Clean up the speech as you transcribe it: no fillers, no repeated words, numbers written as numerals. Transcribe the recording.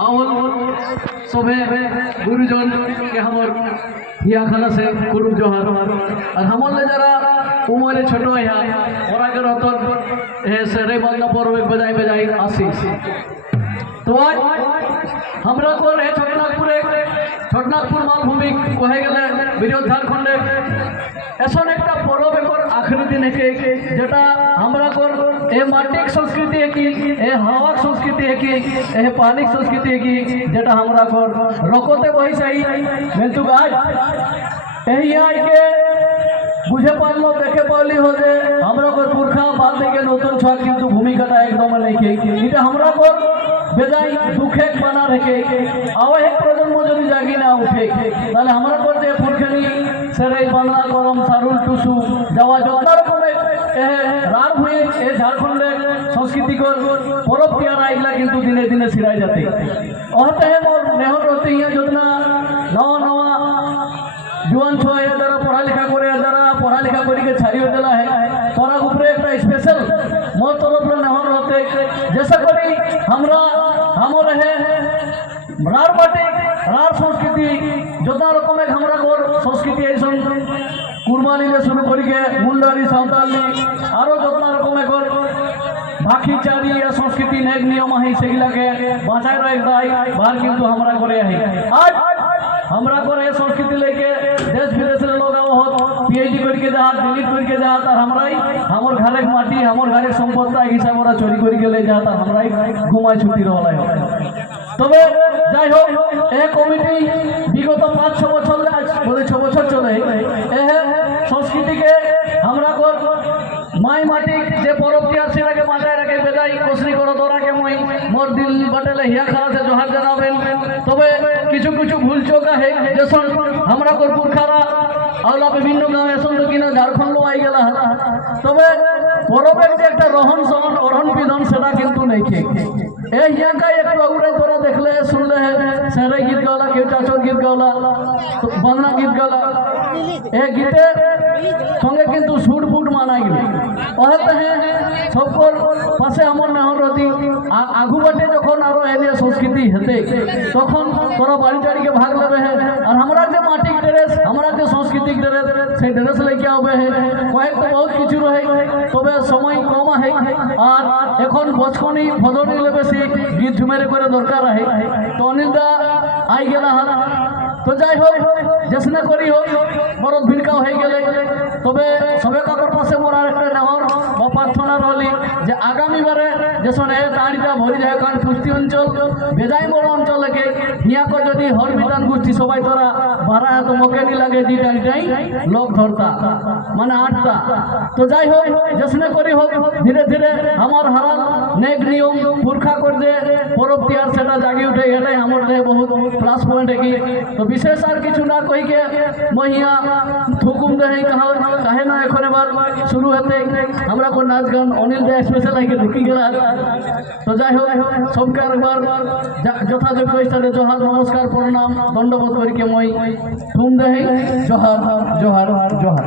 और सभे गुरुजन के हमर हिया खाना से गुरु जोहार और हमले जरा उमरे छोटो है और अगर रतन हे सरे बंदा पर्व बजाई बजाई आशीष तो आज हमरा को है छोटनागपुर मालभूमि कहे गले विरोध झारखंडे एसन एक पर्व एक आखिरी दिन है जेटा हमरा को ए माटिक संस्कृति है कि ए हवा संस्कृति है कि ए पानी संस्कृति है कि जेटा हमरा को रकोते वही सही किंतु आज यही आई के बुझे पालो देखे पाली हो जे हमरा को पुरखा बात के नतून छा किंतु भूमिकाटा एकदम नहीं के इटा हमरा को बेजाई दुखे बना रखे आवे एक प्रजन्म যদি জাগি না উঠে তাহলে আমরা করতে পুরখানি সেরাই বাংলা গরম সারুল টুসু যাওয়া যত রকমের রাত হয়ে এ ঝাড়খণ্ডে সংস্কৃতি কর পরব তিয়ারা এগুলা কিন্তু দিনে দিনে সিরাই যাতে অহতে হে মোর নেহর হতে ইয়ে যোজনা নওয়া নওয়া জুয়ান ছয় যারা পড়ালেখা করে যারা পড়ালেখা করিকে ছাড়িয়ে দেলা है তোরা উপরে একটা স্পেশাল মোর তরফ নেহর হতে जैसा करी हमरा हमर है रार बाटे रार संस्कृति जोता रकम हमरा घर संस्कृति ऐसा कुरबानी ले शुरू करी के मुंडारी सावताली आरो जोता रकम घर भाखीचारी या संस्कृति नेक नियम है सेगिला के बाँचाए रहे दाई बाहर किंतु हमरा करे है आज हमरा करे संस्कृति लेके देश विदेश के लोग आवत पीएचडी करके जात दिल्ली करके जात और हमराई हमर घरे माटी हमर घरे संपत्ति हिसाब ओरा चोरी करके ले जात और हमराई घुमाय छुट्टी रहला है তবে যাই হোক এই কমিটি বিগত 5-6 বছর বলে 6 বছর চলে এই সংস্কৃতিকে আমরা কর মাই মাটি যে পরবর্তী আর সেটাকে বাঁচায় রাখে বেজাই কোশনি করো তোরাকে মই মোর দিল বটেলে হিয়া খাওয়া से जोहार জানাবেন তবে কিছু কিছু ভুল চোকা है যেসন আমরা কর পুরখারা আওলা বিভিন্ন গাঁও এসন তো কিনা ঝাড়খণ্ড আই গেলা তবে পরবের যে একটা রহন সহন অরহন বিধান সেটা কিন্তু নেই ঠিক এই হিয়াকা একটু আগুরে তোরা দেখলে শুনলে সেরে গীত গাওলা কেউ চাচর গীত গাওলা বন্দনা গীত গাওলা এই গীতে সঙ্গে কিন্তু সুট ফুট মানা গেল कहते हैं सबकर पासे আমার নেহরতি আগু বাটে যখন আরো এরিয়া সংস্কৃতি হেতে তখন তোরা বাড়ি টাড়িকে ভাগ लेबे है और हमरा যে মাটিক ड्रेस हमरा যে সাংস্কৃতিক ड्रेस সেই ड्रेस लेके आवे है কয়েক তো বহুত কিছু রহে তবে সময় কম है আর এখন বচকনি ভজনি लेबे সে গীত ঝুমেরে করে দরকার है তো অনিলদা আই গেলা তো যাই হোক যেসনে করি হোক মরদ ভিড়কাও হয়ে গেলে তবে সবে কাকর পাশে মোর আর একটা নেওয়ার বা প্রার্থনা রলি যে আগামী বারে যেসন এ টাড়িটা ভরি যায় কারণ কুস্তি অঞ্চল বেজাই বড় অঞ্চলকে হিয়াকে যদি হর বিধান গোষ্ঠী সবাই তোরা ভাড়া এত মোকেনি লাগে যে টাড়িটাই লোক ধরতা মানে আটটা তো যাই হোক যেসনে করি হোক ধীরে ধীরে আমার হারাল নেক নিয়ম পুরখা করে দে পরবর্তী আর সেটা জাগি উঠে এটাই আমার দেহে বহুত প্লাস পয়েন্ট কি তো বিশেষ আর কিছু না কইকে মহিয়া থুকুম দেহে কাহে না এখন এবার শুরু হতে আমরা কোন নাচ গান অনিল দে স্পেশাল আইকে ঢুকি গেলা তো যাই হোক সবকে একবার যথাযোগ্য স্থানে জোহার নমস্কার প্রণাম দণ্ডবোধ করিকে মই থুম দেহে জোহার জোহার জোহার